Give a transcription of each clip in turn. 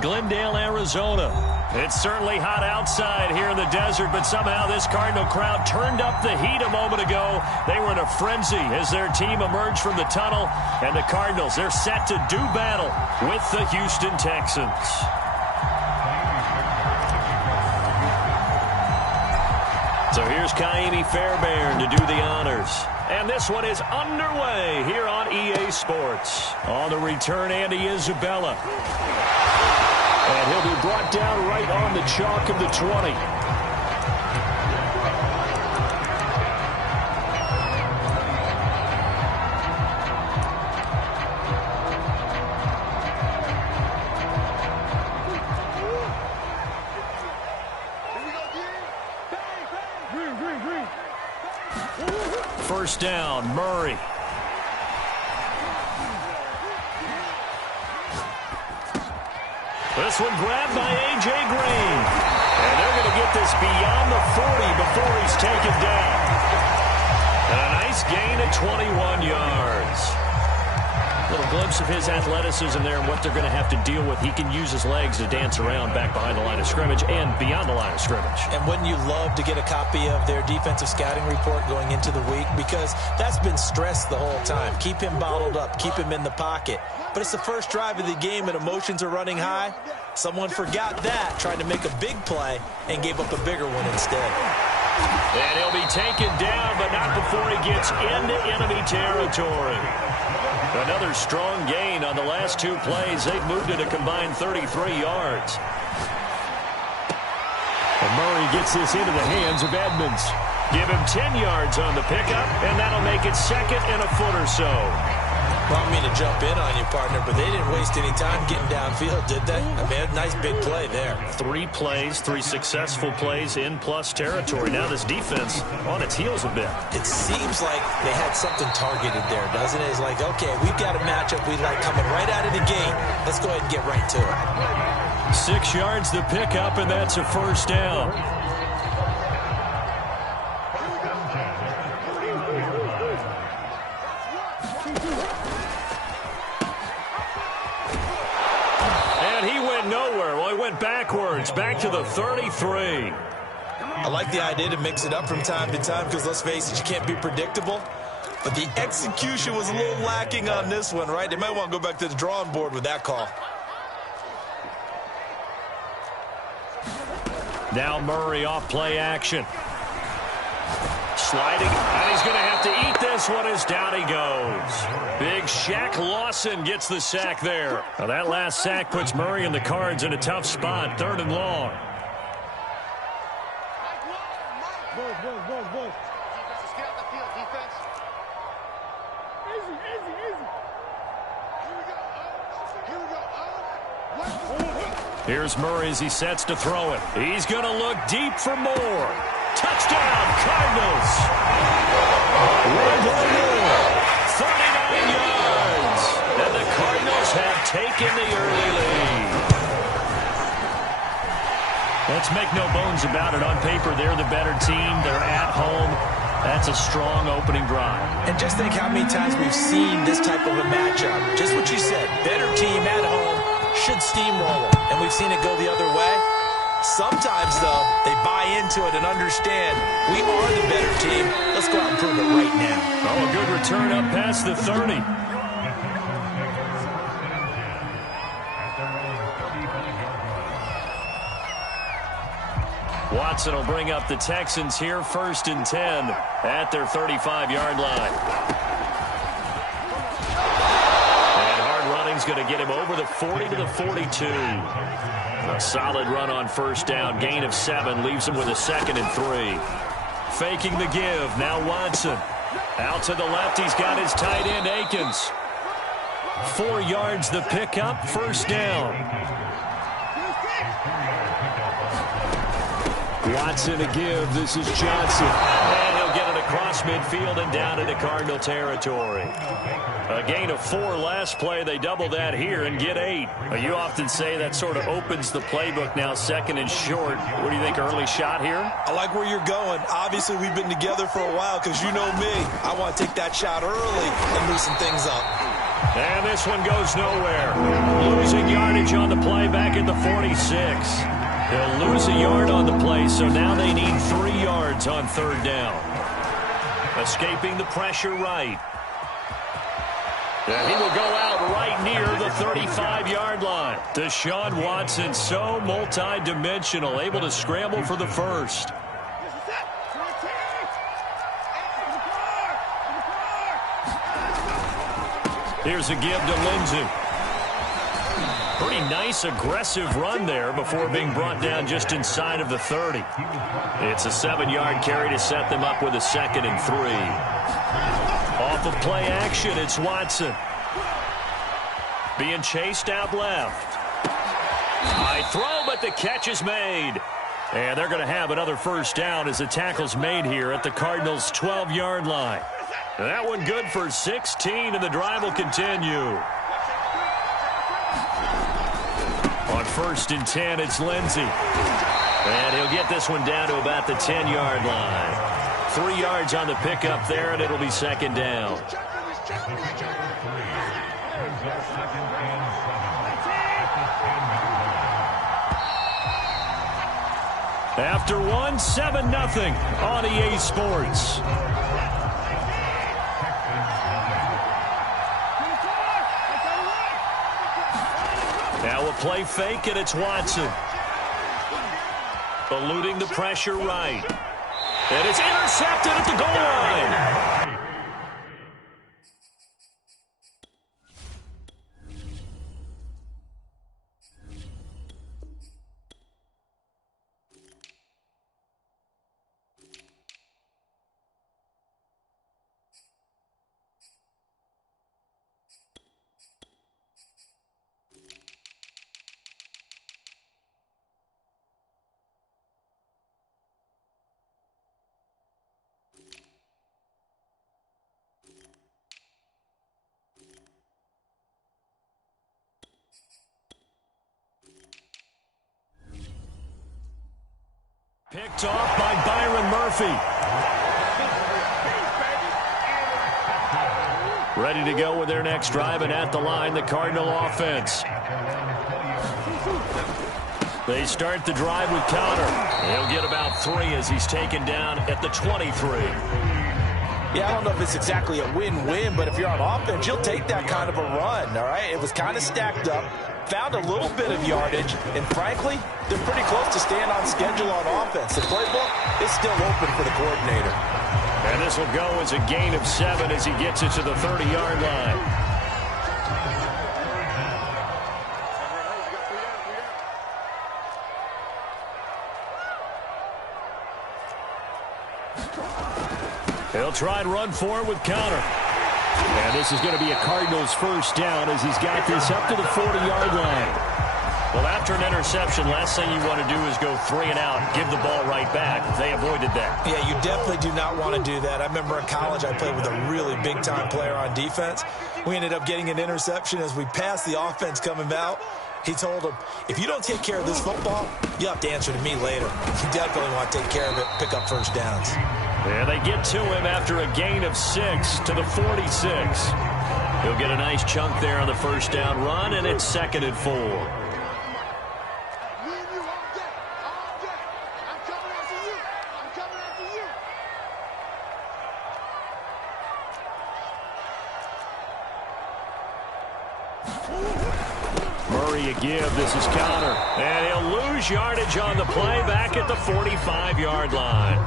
Glendale, Arizona. It's certainly hot outside here in the desert, but somehow this Cardinal crowd turned up the heat a moment ago. They were in a frenzy as their team emerged from the tunnel, and the Cardinals, they're set to do battle with the Houston Texans. So here's Ka'imi Fairbairn to do the honors. And this one is underway here on EA Sports. On the return, Andy Isabella. And he'll be brought down right on the chalk of the 20. First down, Murray. This one grabbed by A.J. Green. And they're going to get this beyond the 40 before he's taken down. And a nice gain of 21 yards. A little glimpse of his athleticism there and what they're going to have to deal with. He can use his legs to dance around back behind the line of scrimmage and beyond the line of scrimmage. And wouldn't you love to get a copy of their defensive scouting report going into the week? Because that's been stressed the whole time. Keep him bottled up. Keep him in the pocket. But it's the first drive of the game and emotions are running high. Someone forgot that, trying to make a big play, and gave up a bigger one instead. And he'll be taken down, but not before he gets into enemy territory. Another strong gain on the last two plays. They've moved it a combined 33 yards. And Murray gets this into the hands of Edmonds. Give him 10 yards on the pickup, and that'll make it second and a foot or so. Well, I mean to jump in on you, partner, but they didn't waste any time getting downfield, did they? I mean, a nice big play there. 3 plays, 3 successful plays in plus territory. Now this defense on its heels a bit. It seems like they had something targeted there, doesn't it? It's like, okay, we've got a matchup we like coming right out of the gate. Let's go ahead and get right to it. 6 yards the pickup, and that's a first down. Backwards, back to the 33. I like the idea to mix it up from time to time because, let's face it, you can't be predictable. But the execution was a little lacking on this one, right? They might want to go back to the drawing board with that call. Now Murray off play action. Sliding, and he's going to have to eat this one as down he goes. Big Shaq Lawson gets the sack there. Now that last sack puts Murray and the Cards in a tough spot, 3rd and long. Here's Murray as he sets to throw it. He's going to look deep for more. Touchdown, Cardinals. Rondale Moore, 39 yards. And the Cardinals have taken the early lead. Let's make no bones about it. On paper, they're the better team. They're at home. That's a strong opening drive. And just think how many times we've seen this type of a matchup. Just what you said. Better team at home should steamroll them. And we've seen it go the other way. Sometimes, though, they buy into it and understand we are the better team. Let's go out and prove it right now. Oh, a good return up past the 30. Watson will bring up the Texans here, 1st and 10 at their 35-yard line. And hard running's going to get him over the 40 to the 42. A solid run on first down. Gain of 7 leaves him with a 2nd and 3. Faking the give. Now Watson. Out to the left. He's got his tight end, Akins. 4 yards the pickup. First down. Watson a give. This is Johnson. And he'll get it across midfield and down into Cardinal territory. A gain of 4 last play. They double that here and get 8. You often say that sort of opens the playbook now, 2nd and short. What do you think, early shot here? I like where you're going. Obviously, we've been together for a while because you know me. I want to take that shot early and loosen things up. And this one goes nowhere. Losing yardage on the play back at the 46. He'll lose a yard on the play, so now they need 3 yards on third down. Escaping the pressure right. And he will go out right near the 35-yard line. Deshaun Watson, so multi-dimensional, able to scramble for the first. Here's a give to Lindsey. Pretty nice, aggressive run there before being brought down just inside of the 30. It's a 7-yard carry to set them up with a 2nd and 3. Off of play action, it's Watson. Being chased out left. High throw, but the catch is made. And they're going to have another first down as the tackle's made here at the Cardinals' 12-yard line. That one good for 16, and the drive will continue. On 1st and 10, it's Lindsey. And he'll get this one down to about the 10-yard line. 3 yards on the pickup there, and it'll be 2nd down. After one, 7-0 on EA Sports. Now a play fake, and it's Watson. Eluding the pressure right. And it's intercepted at the goal line. Picked off by Byron Murphy. Ready to go with their next drive, and at the line, the Cardinal offense. They start the drive with Conner. He'll get about 3 as he's taken down at the 23. Yeah, I don't know if it's exactly a win-win, but if you're on offense, you'll take that kind of a run, all right? It was kind of stacked up, found a little bit of yardage, and frankly, they're pretty close to staying on schedule on offense. The playbook is still open for the coordinator. And this will go as a gain of 7 as he gets it to the 30-yard line. He'll try and run forward with Conner. And this is going to be a Cardinals first down as he's got this up to the 40-yard line. Well, after an interception, last thing you want to do is go 3 and out, give the ball right back. They avoided that. Yeah, you definitely do not want to do that. I remember in college I played with a really big-time player on defense. We ended up getting an interception as we passed the offense coming out. He told him, if you don't take care of this football, you'll have to answer to me later. You definitely want to take care of it, pick up first downs. And they get to him after a gain of 6 to the 46. He'll get a nice chunk there on the first down run, and it's 2nd and 4. Murray a give. This is Conner. And he'll lose yardage on the play back at the 45-yard line.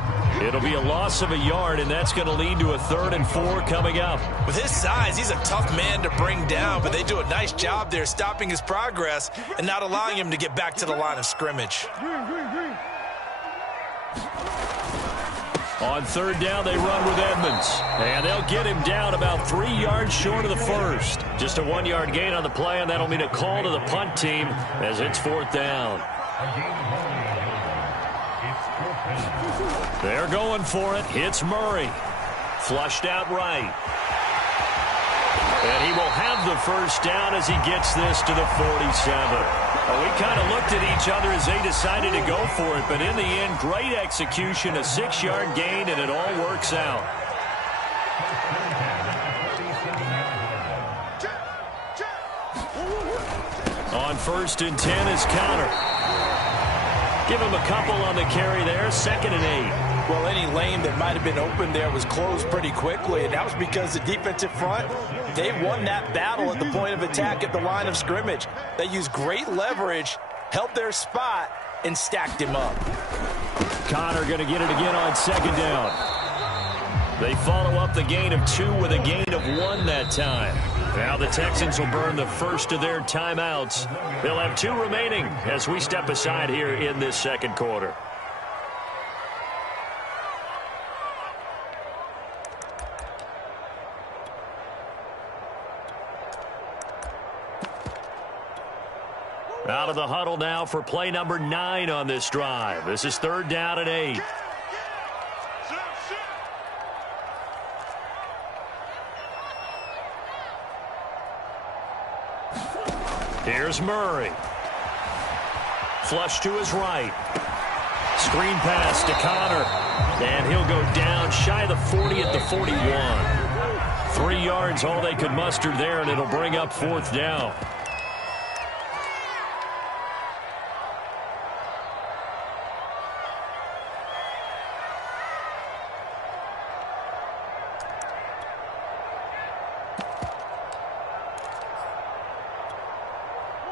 It'll be a loss of a yard, and that's going to lead to a 3rd and 4 coming up. With his size, he's a tough man to bring down, but they do a nice job there stopping his progress and not allowing him to get back to the line of scrimmage. On 3rd down, they run with Edmonds. And they'll get him down about 3 yards short of the first. Just a 1-yard gain on the play, and that'll mean a call to the punt team as it's 4th down. They're going for it. It's Murray. Flushed out right. And he will have the first down as he gets this to the 47. Well, we kind of looked at each other as they decided to go for it, but in the end, great execution, a 6-yard gain, and it all works out. first and 10 is Connor. Give him a couple on the carry there, 2nd and 8. Well, any lane that might have been open there was closed pretty quickly, and that was because the defensive front, they won that battle at the point of attack at the line of scrimmage. They used great leverage, held their spot, and stacked him up. Connor going to get it again on 2nd down. They follow up the gain of 2 with a gain of 1 that time. Now the Texans will burn the first of their timeouts. They'll have 2 remaining as we step aside here in this second quarter. Out of the huddle now for play number 9 on this drive. This is 3rd down and 8. Here's Murray. Flush to his right. Screen pass to Connor. And he'll go down shy of the 40 at the 41. 3 yards all they could muster there, and it'll bring up 4th down.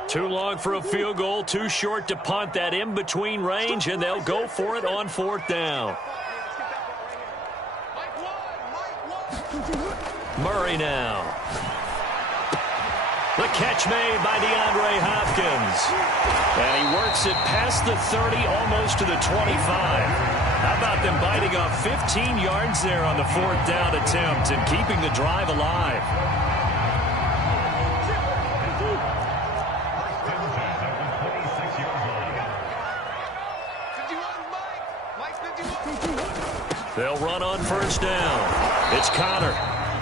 Too long for a field goal, too short to punt that in-between range, and they'll go for it on 4th down. Murray now. The catch made by DeAndre Hopkins. And he works it past the 30, almost to the 25. How about them biting off 15 yards there on the 4th down attempt and keeping the drive alive? They'll run on 1st down. It's Connor.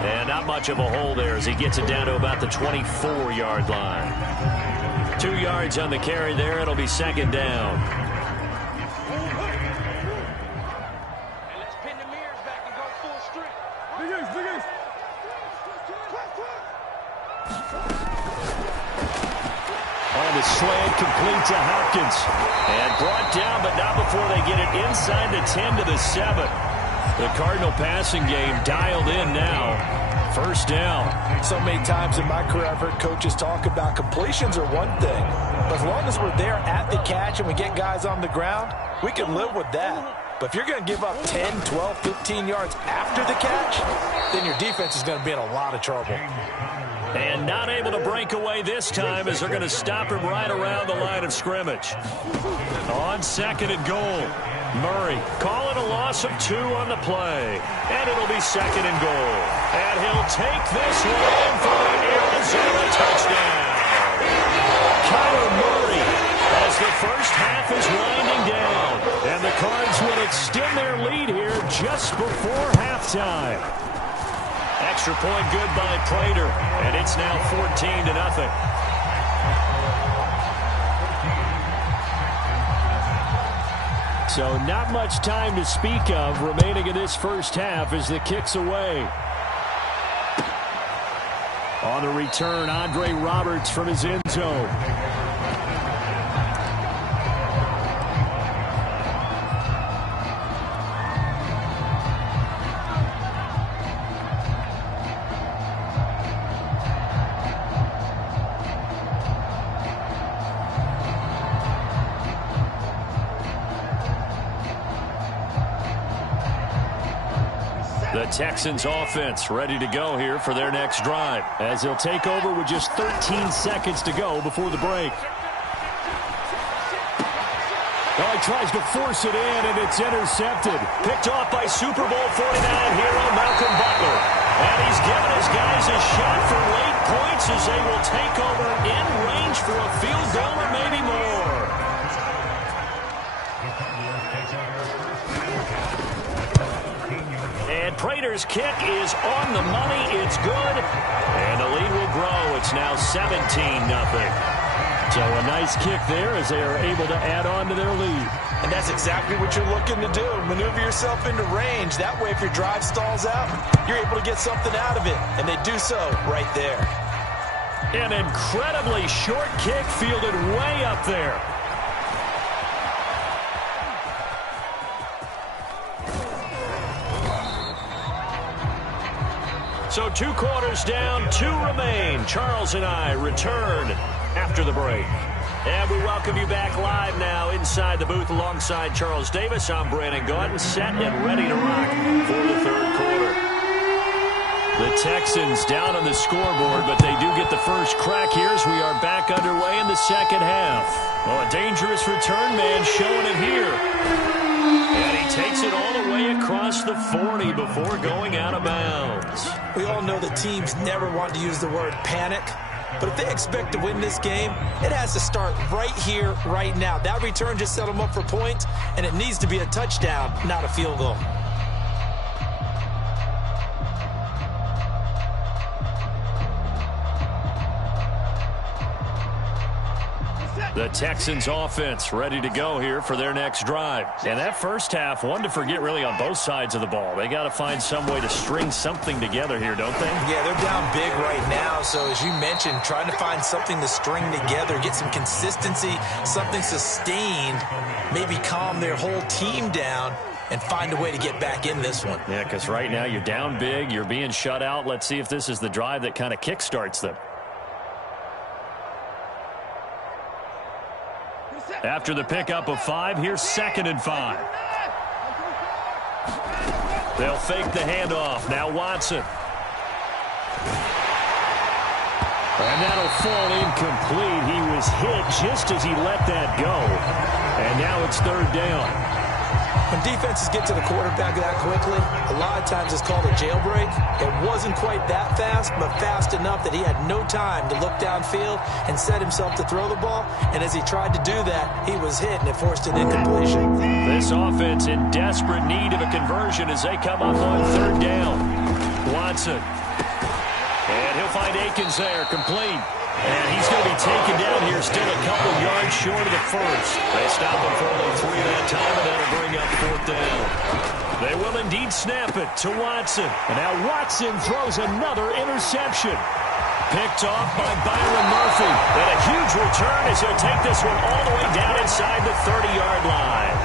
And not much of a hole there as he gets it down to about the 24-yard line. 2 yards on the carry there. It'll be 2nd down. And let's pin the mirrors back and go full strength. On the slant, complete to Hopkins. And brought down, but not before they get it inside the 10 to the 7. The Cardinal passing game dialed in now. 1st down. So many times in my career I've heard coaches talk about completions are one thing. But as long as we're there at the catch and we get guys on the ground, we can live with that. But if you're going to give up 10, 12, 15 yards after the catch, then your defense is going to be in a lot of trouble. And not able to break away this time as they're going to stop him right around the line of scrimmage. On 2nd and goal. Murray calling a loss of 2 on the play. And it'll be 2nd and goal. And he'll take this one for the Arizona touchdown. Kyler Murray as the first half is winding down. And the Cards will extend their lead here just before halftime. Extra point good by Prater. And it's now 14-0. So not much time to speak of remaining in this first half as the kick's away. On the return, Andre Roberts from his end zone. The Texans offense ready to go here for their next drive as they'll take over with just 13 seconds to go before the break. Oh, he tries to force it in, and it's intercepted. Picked off by Super Bowl 49 hero Malcolm Butler. And he's given his guys a shot for late points as they will take over in range for a field goal or maybe more. And Prater's kick is on the money. It's good. And the lead will grow. It's now 17-0. So a nice kick there as they are able to add on to their lead. And that's exactly what you're looking to do. Maneuver yourself into range. That way, if your drive stalls out, you're able to get something out of it. And they do so right there. An incredibly short kick fielded way up there. So 2 quarters down, 2 remain. Charles and I return after the break. And we welcome you back live now inside the booth alongside Charles Davis. I'm Brandon Gaudin, set and ready to rock for the 3rd quarter. The Texans down on the scoreboard, but they do get the first crack here as we are back underway in the 2nd half. Well, a dangerous return man showing it here. And he takes it all the way across the 40 before going out of bounds. We all know the teams never want to use the word panic. But if they expect to win this game, it has to start right here, right now. That return just set them up for points, and it needs to be a touchdown, not a field goal. The Texans offense ready to go here for their next drive. And that first half, one to forget really on both sides of the ball. They got to find some way to string something together here, don't they? Yeah, they're down big right now. So as you mentioned, trying to find something to string together, get some consistency, something sustained, maybe calm their whole team down and find a way to get back in this one. Yeah, because right now you're down big, you're being shut out. Let's see if this is the drive that kind of kickstarts them. After the pickup of 5, here's 2nd and 5. They'll fake the handoff. Now Watson. And that'll fall incomplete. He was hit just as he let that go. And now it's 3rd down. When defenses get to the quarterback that quickly, a lot of times it's called a jailbreak. It wasn't quite that fast, but fast enough that he had no time to look downfield and set himself to throw the ball. And as he tried to do that, he was hit, and it forced an incompletion. This offense in desperate need of a conversion as they come up on 3rd down. Watson. And he'll find Akins there, complete. And he's going to be taken down here, still a couple yards short of the first. They stop him for only 3 that time, and that'll bring up 4th down. They will indeed snap it to Watson. And now Watson throws another interception. Picked off by Byron Murphy. And a huge return as he'll take this one all the way down inside the 30-yard line.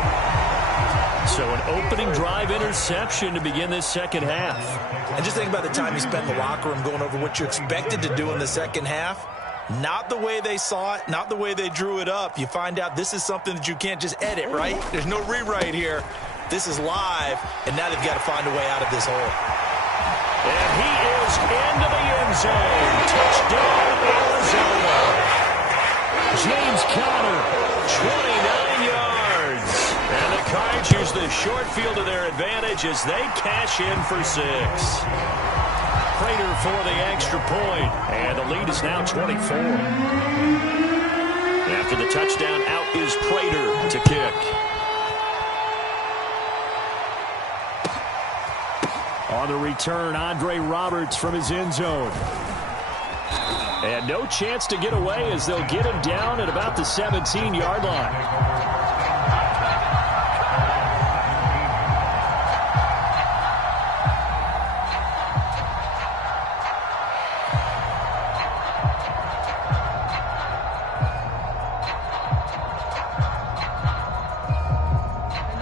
So an opening drive interception to begin this 2nd half. And just think about the time you spent in the locker room going over what you expected to do in the 2nd half. Not the way they saw it, not the way they drew it up. You find out this is something that you can't just edit, right? There's no rewrite here. This is live, and now they've got to find a way out of this hole. And he is into the end zone. Touchdown, Arizona. James Conner, 29 yards. And the Cards use the short field to their advantage as they cash in for 6. Prater for the extra point, and the lead is now 24. After the touchdown, out is Prater to kick. On the return, Andre Roberts from his end zone. And no chance to get away as they'll get him down at about the 17-yard line.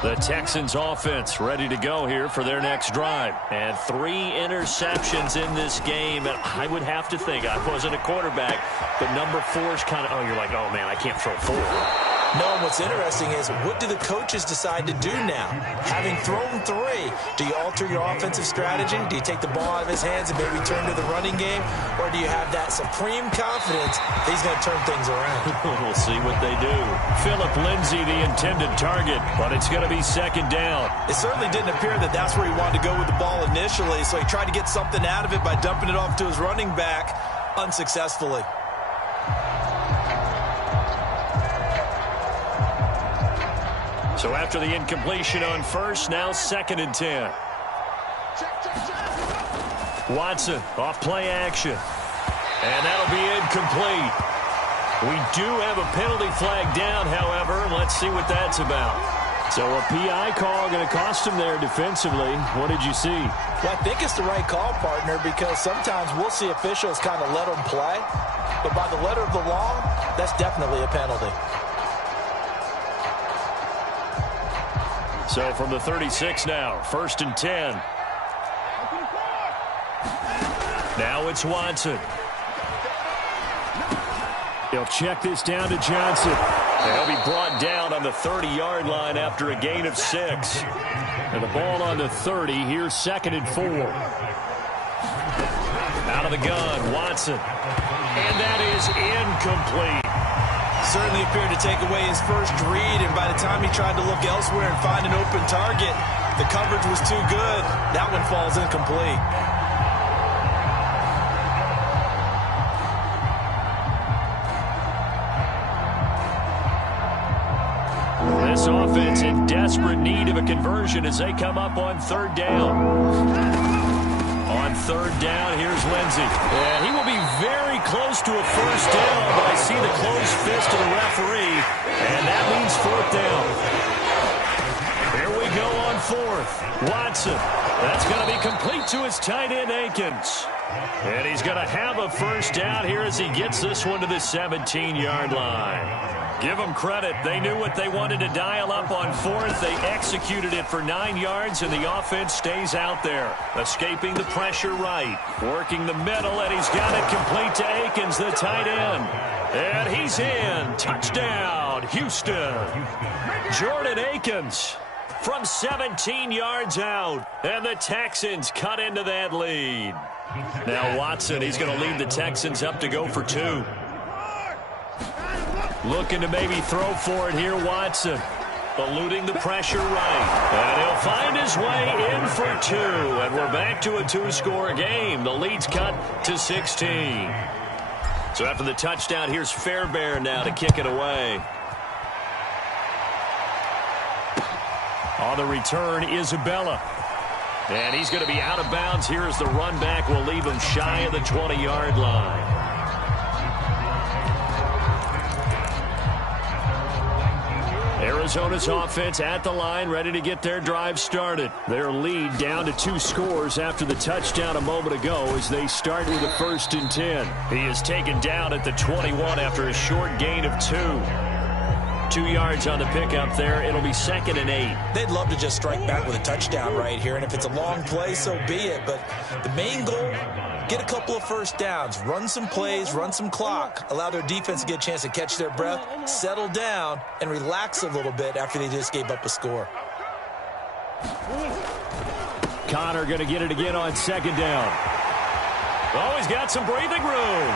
The Texans offense ready to go here for their next drive. And 3 interceptions in this game. And I would have to think, I wasn't a quarterback, but number 4 is kind of, oh, you're like, oh, man, I can't throw 4. No, and what's interesting is, what do the coaches decide to do now? Having thrown 3, do you alter your offensive strategy? Do you take the ball out of his hands and maybe turn to the running game? Or do you have that supreme confidence that he's going to turn things around? We'll see what they do. Philip Lindsay, the intended target, but it's going to be 2nd down. It certainly didn't appear that that's where he wanted to go with the ball initially, so he tried to get something out of it by dumping it off to his running back unsuccessfully. So after the incompletion on first, now 2nd and 10. Watson off play action. And that'll be incomplete. We do have a penalty flag down, however. Let's see what that's about. So a PI call going to cost him there defensively. What did you see? Well, I think it's the right call, partner, because sometimes we'll see officials kind of let them play. But by the letter of the law, that's definitely a penalty. So from the 36 now, 1st and 10. Now it's Watson. He'll check this down to Johnson. They'll be brought down on the 30-yard line after a gain of 6. And the ball on the 30. Here's 2nd and 4. Out of the gun, Watson. And that is incomplete. Certainly appeared to take away his first read, and by the time he tried to look elsewhere and find an open target, the coverage was too good. That one falls incomplete. This offense in desperate need of a conversion as they come up on 3rd down. On 3rd down, here's Lindsey. And he will be very close to a 1st down, but I see the closed fist of the referee, and that means 4th down. Here we go on 4th. Watson. That's going to be complete to his tight end, Akins. And he's going to have a 1st down here as he gets this one to the 17-yard line. Give them credit. They knew what they wanted to dial up on 4th. They executed it for 9 yards, and the offense stays out there. Escaping the pressure right. Working the middle, and he's got it complete to Akins, the tight end. And he's in. Touchdown, Houston. Jordan Akins from 17 yards out. And the Texans cut into that lead. Now Watson, he's going to lead the Texans up to go for 2. Looking to maybe throw for it here, Watson. Eluding the pressure right. And he'll find his way in for 2. And we're back to a 2-score game. The lead's cut to 16. So after the touchdown, here's Fairbairn now to kick it away. On the return, Isabella. And he's going to be out of bounds here as the run back will leave him shy of the 20-yard line. Arizona's offense at the line, ready to get their drive started. Their lead down to 2 scores after the touchdown a moment ago as they start with a 1st and 10. He is taken down at the 21 after a short gain of 2. 2 yards on the pickup there. It'll be 2nd and 8. They'd love to just strike back with a touchdown right here, and if it's a long play, so be it. But the main goal, get a couple of 1st downs, run some plays, run some clock, allow their defense to get a chance to catch their breath, settle down, and relax a little bit after they just gave up a score. Connor going to get it again on 2nd down. Oh, he's got some breathing room.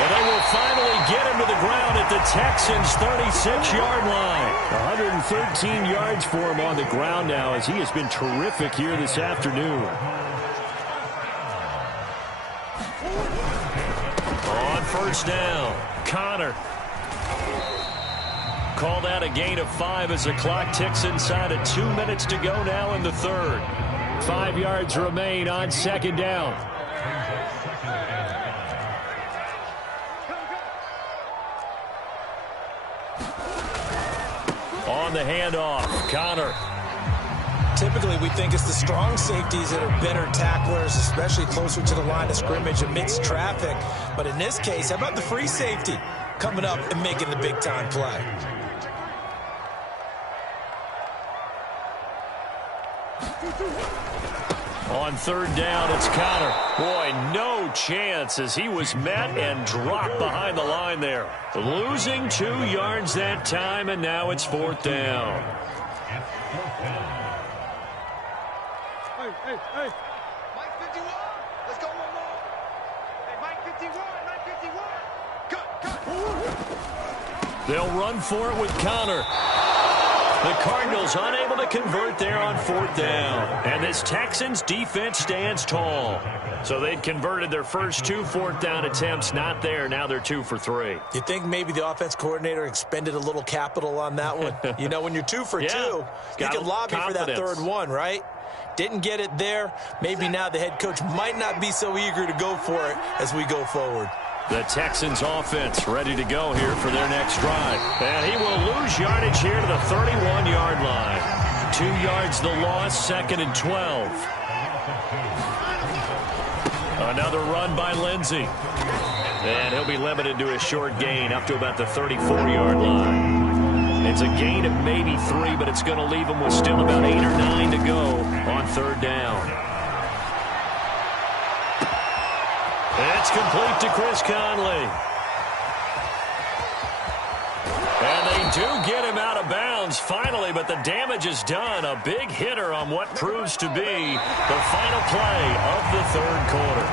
And they will finally get him to the ground at the Texans' 36-yard line. 113 yards for him on the ground now as he has been terrific here this afternoon. On 1st down, Connor. Called out a gain of 5 as the clock ticks inside of 2 minutes to go now in the 3rd. 5 yards remain on 2nd down. On the handoff, Connor. Typically, we think it's the strong safeties that are better tacklers, especially closer to the line of scrimmage amidst traffic. But in this case, how about the free safety coming up and making the big-time play? On 3rd down, it's Connor. Boy, no chance as he was met and dropped behind the line there. Losing 2 yards that time, and now it's 4th down. Hey. Mike 51. Let's go one more. Hey, Mike 51. Cut. They'll run for it with Connor. The Cardinals unable to convert there on 4th down. And this Texans defense stands tall. So they'd converted their first 2 4th down attempts. Not there. Now they're 2 for 3. You think maybe the offense coordinator expended a little capital on that one? You know, when you're 2 for 2, you can lobby for that 3rd one, right? Didn't get it there. Maybe now the head coach might not be so eager to go for it as we go forward. The Texans offense ready to go here for their next drive. And he will lose lose yardage here to the 31-yard line. 2 yards the loss, 2nd and 12. Another run by Lindsey. And he'll be limited to a short gain up to about the 34-yard line. It's a gain of maybe 3, but it's going to leave him with still about 8 or 9 to go on 3rd down. It's complete to Chris Conley. And they do get him out of bounds finally, but the damage is done. A big hitter on what proves to be the final play of the 3rd quarter.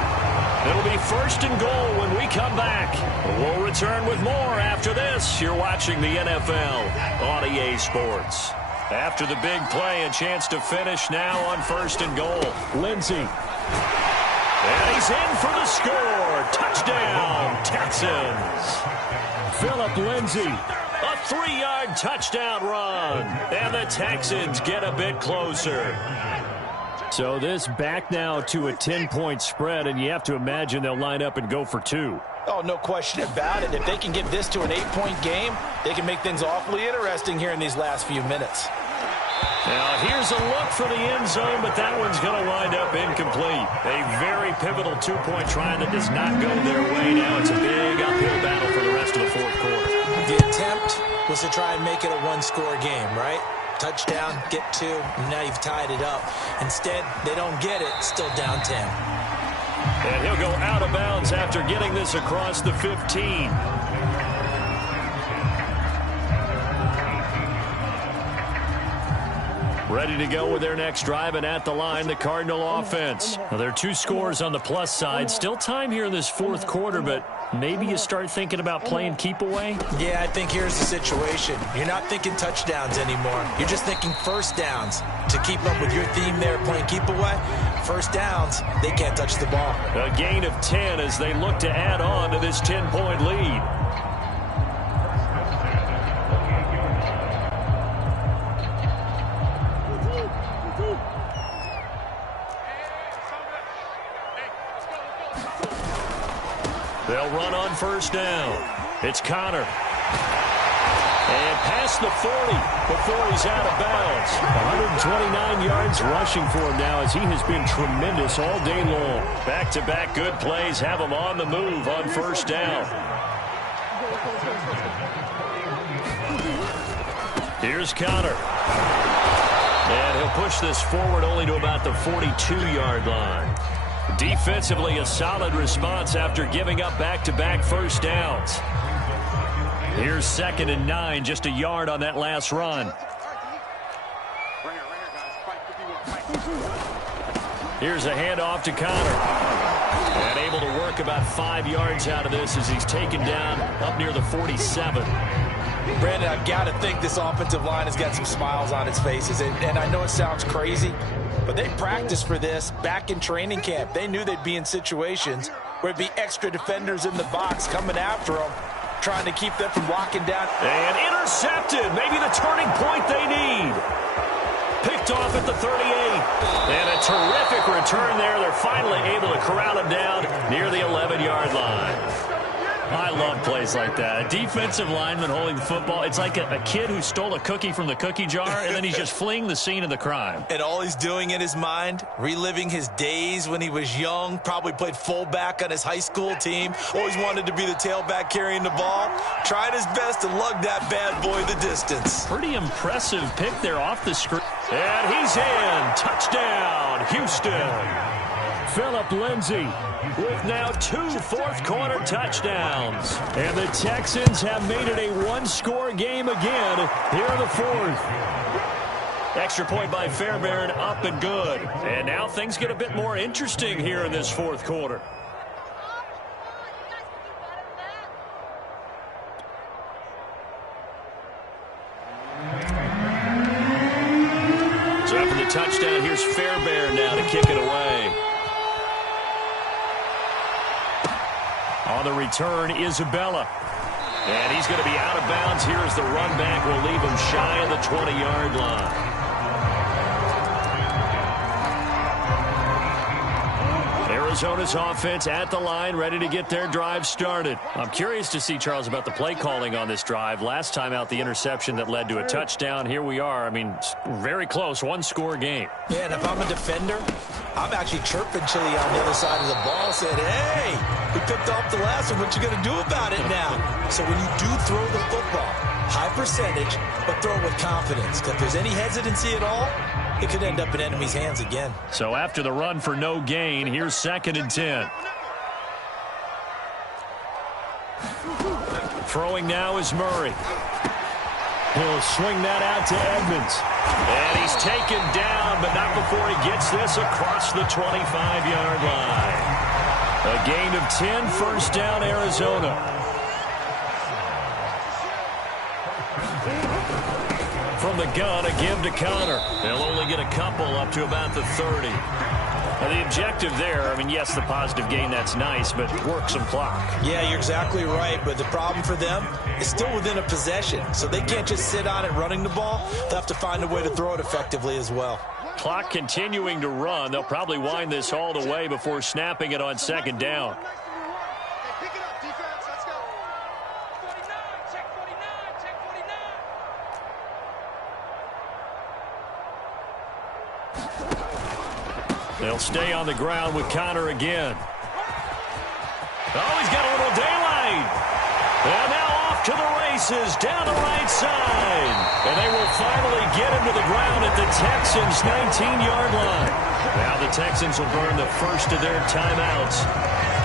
It'll be 1st and goal when we come back. We'll return with more after this. You're watching the NFL on EA Sports. After the big play, a chance to finish now on 1st and goal. Lindsey. And he's in for the score. Touchdown, Texans. Philip Lindsey. A 3-yard touchdown run. And the Texans get a bit closer. So this back now to a 10-point spread, and you have to imagine they'll line up and go for 2. Oh, no question about it. If they can get this to an 8-point game, they can make things awfully interesting here in these last few minutes. Now, here's a look for the end zone, but that one's going to wind up incomplete. A very pivotal 2-point try that does not go their way. Now it's a big uphill battle for the rest of the 4th quarter. The attempt was to try and make it a 1-score game, right? Touchdown, get 2, and now you've tied it up. Instead, they don't get it, still down 10. And he'll go out of bounds after getting this across the 15. Ready to go with their next drive, and at the line, the Cardinal offense. Now, there are 2 scores on the plus side. Still time here in this 4th quarter, but maybe you start thinking about playing keep away? Yeah, I think here's the situation. You're not thinking touchdowns anymore. You're just thinking 1st downs. To keep up with your theme there, playing keep away, 1st downs, they can't touch the ball. A gain of 10 as they look to add on to this 10-point lead. They'll run on 1st down. It's Connor. And past the 40 before he's out of bounds. 129 yards rushing for him now as he has been tremendous all day long. Back-to-back good plays have him on the move on 1st down. Here's Connor. And he'll push this forward only to about the 42-yard line. Defensively, a solid response after giving up back-to-back 1st downs. Here's 2nd and 9, just a yard on that last run. Here's a handoff to Connor. And able to work about 5 yards out of this as he's taken down up near the 47. Brandon, I've got to think this offensive line has got some smiles on its faces. And I know it sounds crazy, but they practiced for this back in training camp. They knew they'd be in situations where it'd be extra defenders in the box coming after them, trying to keep them from locking down. And intercepted. Maybe the turning point they need. Picked off at the 38. And a terrific return there. They're finally able to corral him down near the 11-yard line. I love plays like that. A defensive lineman holding the football. It's like a kid who stole a cookie from the cookie jar, and then he's just fleeing the scene of the crime. And all he's doing in his mind, reliving his days when he was young, probably played fullback on his high school team, always wanted to be the tailback carrying the ball, tried his best to lug that bad boy the distance. Pretty impressive pick there off the screen. And he's in. Touchdown, Houston. Philip Lindsey with now 2 4th-quarter touchdowns. And the Texans have made it a 1-score game again here in the 4th. Extra point by Fairbairn, up and good. And now things get a bit more interesting here in this 4th quarter. So after the touchdown, here's Fairbairn now to kick it away. On the return, Isabella. And he's going to be out of bounds here as the run back will leave him shy of the 20-yard line. Arizona's offense at the line, ready to get their drive started. I'm curious to see, Charles, about the play calling on this drive. Last time out, the interception that led to a touchdown. Here we are. I mean, very close, one-score game. Yeah, and if I'm a defender, I'm actually chirping Chili on the other side of the ball, saying, hey, we picked off the last one. What you going to do about it now? So when you do throw the football, high percentage, but throw it with confidence. Because if there's any hesitancy at all, it could end up in enemy's hands again. So after the run for no gain, here's 2nd and 10. Throwing now is Murray. He'll swing that out to Edmonds. And he's taken down, but not before he gets this across the 25-yard line. A gain of 10, first down, Arizona. From the gun, a give to Connor. They'll only get a couple up to about the 30. Now, the objective there, I mean, yes, the positive gain, that's nice, but work some clock. Yeah, you're exactly right, but the problem for them is still within a possession, so they can't just sit on it running the ball. They'll have to find a way to throw it effectively as well. Clock continuing to run. They'll probably wind this all the way before snapping it on 2nd down. Pick it up, defense. Let's go. 49, check 49, check 49. They'll stay on the ground with Connor again. Oh, he's got a little daylight. And now off to the races down the right side. And they will finally get him to the ground at the Texans' 19-yard line. Now the Texans will burn the first of their timeouts.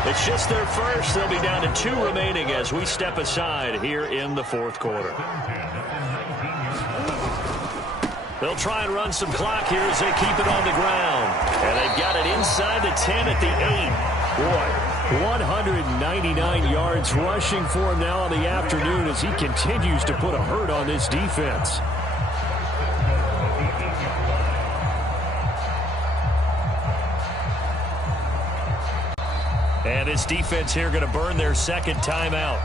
It's just their first. They'll be down to 2 remaining as we step aside here in the 4th quarter. They'll try and run some clock here as they keep it on the ground. And they've got it inside the 10 at the 8. Boy, 199 yards rushing for him now on the afternoon as he continues to put a hurt on this defense. And this defense here going to burn their 2nd timeout.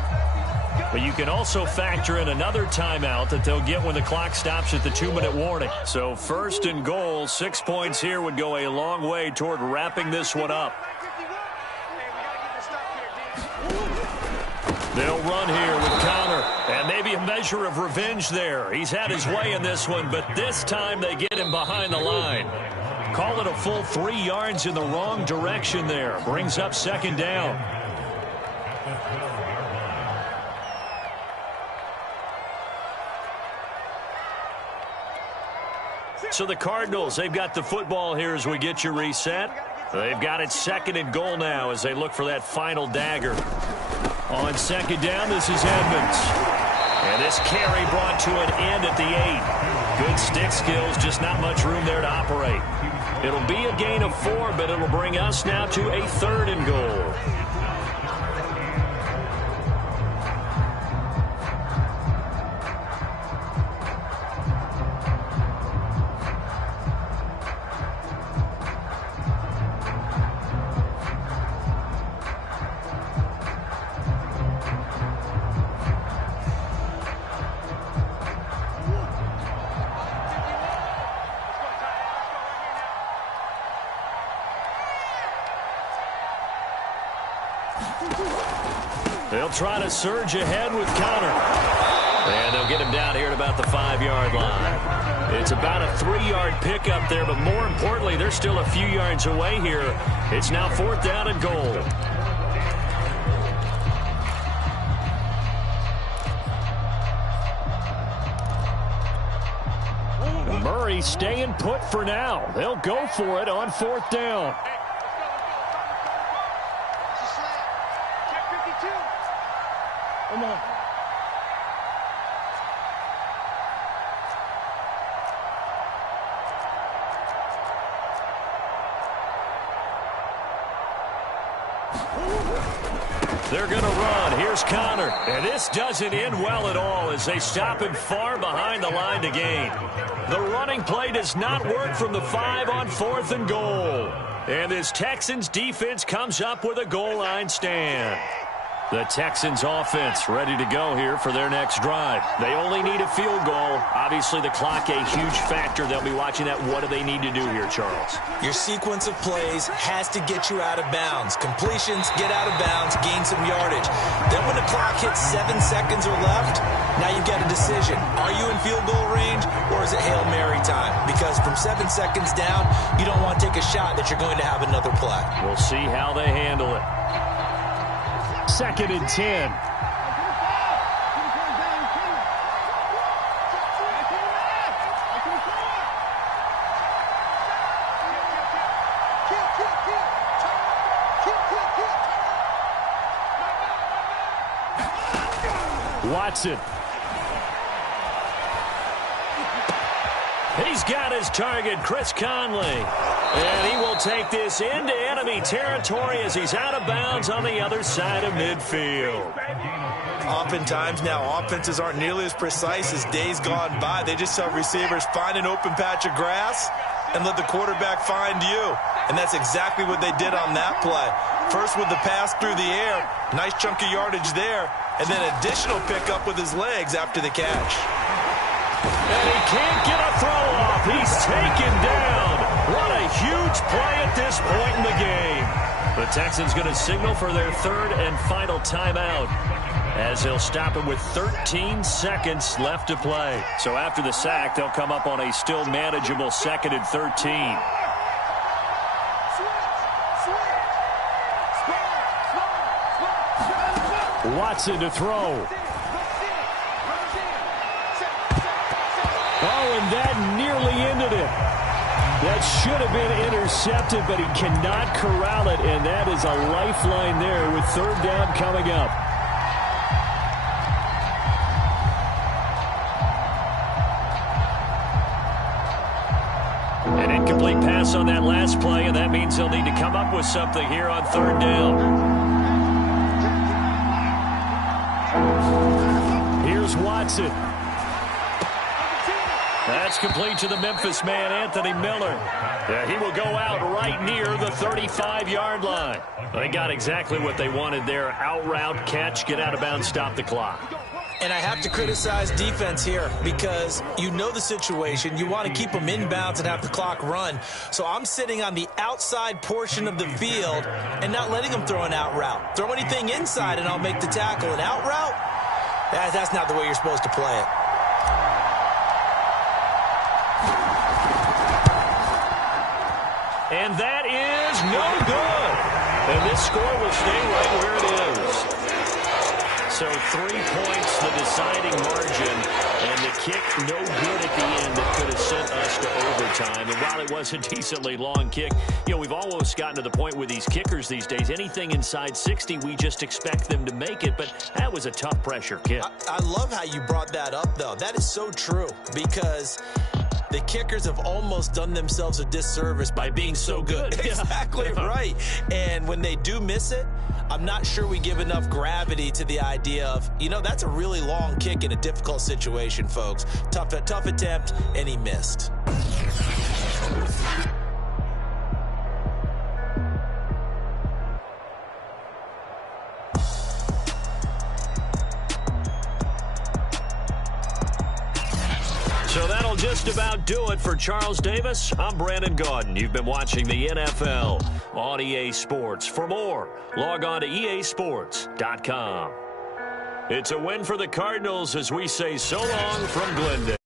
But you can also factor in another timeout that they'll get when the clock stops at the 2-minute warning. So 1st and goal, 6 points here would go a long way toward wrapping this one up. They'll run here with Connor, and maybe a measure of revenge there. He's had his way in this one, but this time they get him behind the line. Call it a full 3 yards in the wrong direction there. Brings up 2nd down. So the Cardinals, they've got the football here as we get you reset. They've got it 2nd and goal now as they look for that final dagger. On 2nd down, this is Edmonds. And this carry brought to an end at the 8. Good stick skills, just not much room there to operate. It'll be a gain of 4, but it'll bring us now to a 3rd and goal. They'll try to surge ahead with Connor. And they'll get him down here at about the 5-yard line. It's about a 3-yard pickup there, but more importantly, they're still a few yards away here. It's now 4th down and goal. Murray staying put for now. They'll go for it on 4th down. Come on. They're going to run. Here's Connor. And this doesn't end well at all as they stop him far behind the line to gain. The running play does not work from the 5 on 4th and goal. And this Texans defense comes up with a goal line stand. The Texans offense ready to go here for their next drive. They only need a field goal. Obviously, the clock a huge factor. They'll be watching that. What do they need to do here, Charles? Your sequence of plays has to get you out of bounds. Completions, get out of bounds, gain some yardage. Then when the clock hits 7 seconds or left, now you've got a decision. Are you in field goal range or is it Hail Mary time? Because from 7 seconds down, you don't want to take a shot that you're going to have another play. We'll see how they handle it. 2nd and 10. Watson. He's got his target, Chris Conley. And he will take this into enemy territory as he's out of bounds on the other side of midfield. Oftentimes now, offenses aren't nearly as precise as days gone by. They just have receivers find an open patch of grass and let the quarterback find you. And that's exactly what they did on that play. First with the pass through the air, nice chunk of yardage there, and then additional pickup with his legs after the catch. And he can't get a throw off. He's taken down. What a huge play at this point in the game. The Texans going to signal for their 3rd and final timeout as they'll stop it with 13 seconds left to play. So after the sack, they'll come up on a still manageable 2nd and 13. Watson to throw. Oh, and that nearly ended it. That should have been intercepted, but he cannot corral it, and that is a lifeline there with 3rd down coming up. An incomplete pass on that last play, and that means they'll need to come up with something here on 3rd down. Here's Watson. That's complete to the Memphis man, Anthony Miller. Yeah, he will go out right near the 35-yard line. They got exactly what they wanted there. Out route, catch, get out of bounds, stop the clock. And I have to criticize defense here because you know the situation. You want to keep them in bounds and have the clock run. So I'm sitting on the outside portion of the field and not letting them throw an out route. Throw anything inside and I'll make the tackle. An out route? That's not the way you're supposed to play it. And that is no good. And this score will stay right where it is. So 3 points, the deciding margin. And the kick no good at the end that could have sent us to overtime. And while it was a decently long kick, you know, we've almost gotten to the point with these kickers these days. Anything inside 60, we just expect them to make it. But that was a tough pressure kick. I love how you brought that up, though. That is so true because the kickers have almost done themselves a disservice by being so good. Exactly right. And when they do miss it, I'm not sure we give enough gravity to the idea of, you know, that's a really long kick in a difficult situation, folks. Tough attempt, and he missed. So that'll just about do it for Charles Davis. I'm Brandon Gaudin. You've been watching the NFL on EA Sports. For more, log on to easports.com. It's a win for the Cardinals as we say so long from Glendale.